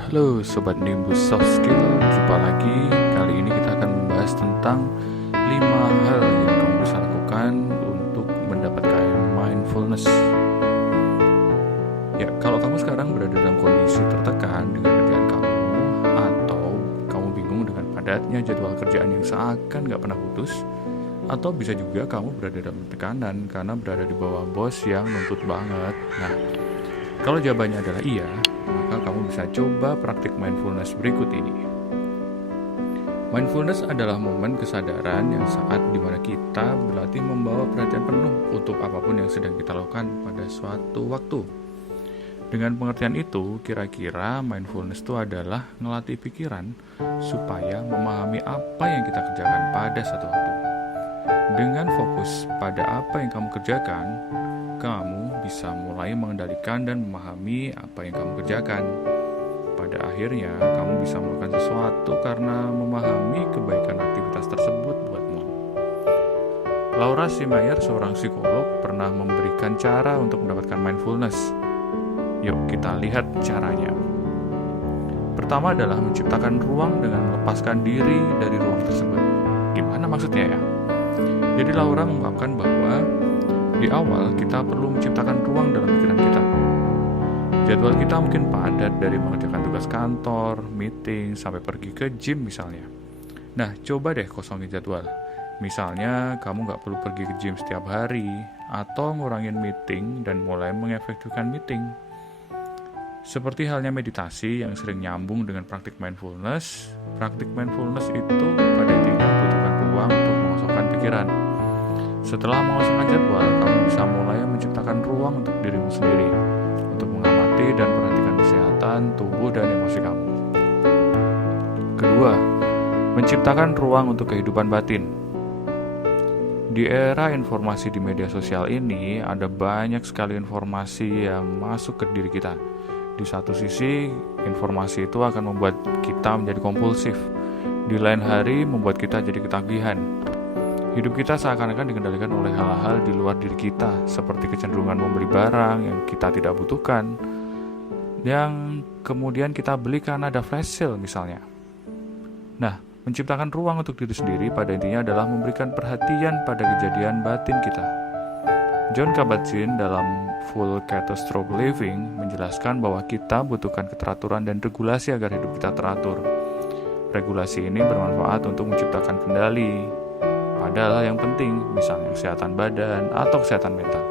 Halo Sobat Nimbus Soft Skill, jumpa lagi. Kali ini kita akan membahas tentang 5 hal yang kamu bisa lakukan untuk mendapatkan mindfulness. Ya, kalau kamu sekarang berada dalam kondisi tertekan dengan kerjaan kamu, atau kamu bingung dengan padatnya jadwal kerjaan yang seakan gak pernah putus, atau bisa juga kamu berada dalam tekanan karena berada di bawah bos yang nuntut banget. Nah, kalau jawabannya adalah iya, maka kamu bisa coba praktik mindfulness berikut ini. Mindfulness adalah momen kesadaran yang saat dimana kita berlatih membawa perhatian penuh untuk apapun yang sedang kita lakukan pada suatu waktu. Dengan pengertian itu, kira-kira mindfulness itu adalah ngelatih pikiran supaya memahami apa yang kita kerjakan pada satu waktu. Dengan fokus pada apa yang kamu kerjakan, kamu bisa mulai mengendalikan dan memahami apa yang kamu kerjakan. Pada akhirnya, kamu bisa melakukan sesuatu karena memahami kebaikan aktivitas tersebut buatmu. Laura Simayer, seorang psikolog, pernah memberikan cara untuk mendapatkan mindfulness. Yuk kita lihat caranya. Pertama adalah menciptakan ruang dengan melepaskan diri dari ruang tersebut. Gimana maksudnya ya? Jadi Laura mengungkapkan bahwa di awal, kita perlu menciptakan ruang dalam pikiran kita. Jadwal kita mungkin padat dari mengerjakan tugas kantor, meeting, sampai pergi ke gym misalnya. Nah, coba deh kosongin jadwal. Misalnya, kamu nggak perlu pergi ke gym setiap hari, atau ngurangin meeting dan mulai mengefektifkan meeting. Seperti halnya meditasi yang sering nyambung dengan praktik mindfulness itu pada intinya membutuhkan ruang untuk mengosongkan pikiran. Setelah mengosongkan jadwal, kamu bisa mulai menciptakan ruang untuk dirimu sendiri, untuk mengamati dan perhatikan kesehatan, tubuh, dan emosi kamu. Kedua, menciptakan ruang untuk kehidupan batin. Di era informasi di media sosial ini, ada banyak sekali informasi yang masuk ke diri kita. Di satu sisi, informasi itu akan membuat kita menjadi kompulsif. Di lain hari, membuat kita jadi ketagihan. Hidup kita seakan-akan dikendalikan oleh hal-hal di luar diri kita, seperti kecenderungan membeli barang yang kita tidak butuhkan, yang kemudian kita beli karena ada flash sale misalnya. Nah, menciptakan ruang untuk diri sendiri pada intinya adalah memberikan perhatian pada kejadian batin kita. John Kabat-Zinn dalam Full Catastrophe Living menjelaskan bahwa kita butuhkan keteraturan dan regulasi agar hidup kita teratur. Regulasi ini bermanfaat untuk menciptakan kendali pada hal yang penting, misalnya kesehatan badan atau kesehatan mental.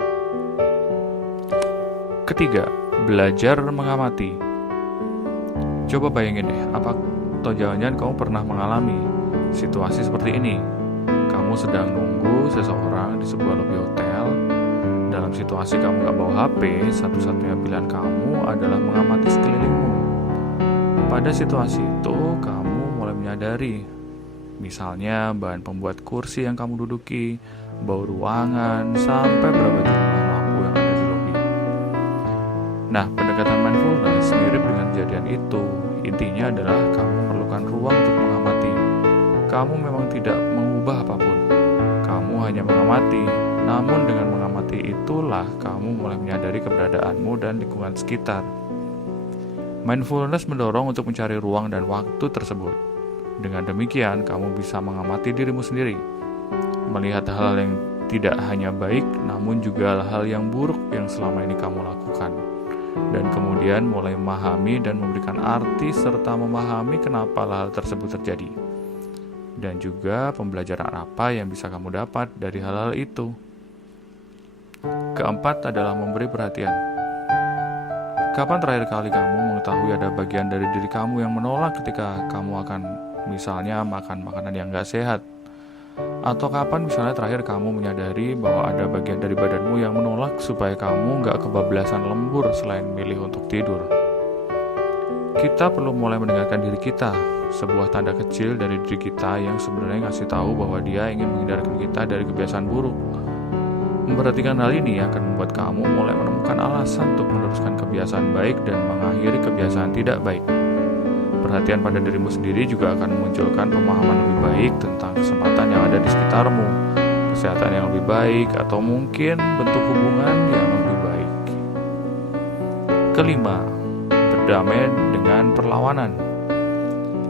Ketiga, belajar mengamati. Coba bayangin deh, atau jangan-jangan kamu pernah mengalami situasi seperti ini. Kamu sedang nunggu seseorang di sebuah lobi hotel. Dalam situasi kamu gak bawa HP, satu-satunya pilihan kamu adalah mengamati sekelilingmu. Pada situasi itu, kamu mulai menyadari misalnya bahan pembuat kursi yang kamu duduki, bau ruangan, sampai berapa jumlah lampu yang ada di lobi. Nah, pendekatan mindfulness mirip dengan kejadian itu. Intinya adalah kamu memerlukan ruang untuk mengamati. Kamu memang tidak mengubah apapun. Kamu hanya mengamati. Namun dengan mengamati itulah kamu mulai menyadari keberadaanmu dan lingkungan sekitar. Mindfulness mendorong untuk mencari ruang dan waktu tersebut. Dengan demikian, kamu bisa mengamati dirimu sendiri, melihat hal-hal yang tidak hanya baik, namun juga hal yang buruk yang selama ini kamu lakukan. Dan kemudian mulai memahami dan memberikan arti serta memahami kenapa hal tersebut terjadi. Dan juga pembelajaran apa yang bisa kamu dapat dari hal-hal itu. Keempat adalah memberi perhatian. Kapan terakhir kali kamu mengetahui ada bagian dari diri kamu yang menolak ketika kamu akan misalnya makan makanan yang gak sehat? Atau kapan misalnya terakhir kamu menyadari bahwa ada bagian dari badanmu yang menolak supaya kamu gak kebablasan lembur selain milih untuk tidur? Kita perlu mulai mendengarkan diri kita, sebuah tanda kecil dari diri kita yang sebenarnya ngasih tahu bahwa dia ingin menghindarkan kita dari kebiasaan buruk. Memperhatikan hal ini akan membuat kamu mulai menemukan alasan untuk meneruskan kebiasaan baik dan mengakhiri kebiasaan tidak baik. Perhatian pada dirimu sendiri juga akan memunculkan pemahaman lebih baik tentang kesempatan yang ada di sekitarmu, kesehatan yang lebih baik, atau mungkin bentuk hubungan yang lebih baik. Kelima, berdamai dengan perlawanan.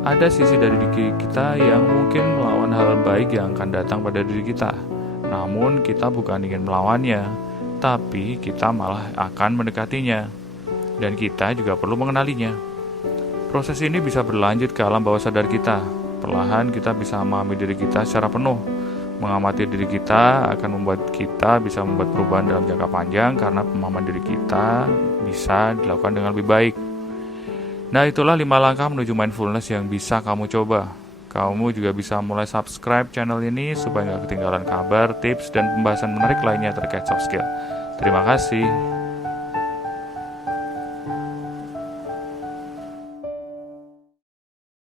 Ada sisi dari diri kita yang mungkin melawan hal baik yang akan datang pada diri kita. Namun kita bukan ingin melawannya, tapi kita malah akan mendekatinya. Dan kita juga perlu mengenalinya. Proses ini bisa berlanjut ke alam bawah sadar kita. Perlahan kita bisa memahami diri kita secara penuh. Mengamati diri kita akan membuat kita bisa membuat perubahan dalam jangka panjang karena pemahaman diri kita bisa dilakukan dengan lebih baik. Nah, itulah 5 langkah menuju mindfulness yang bisa kamu coba. Kamu juga bisa mulai subscribe channel ini supaya nggak ketinggalan kabar, tips, dan pembahasan menarik lainnya terkait soft skill. Terima kasih.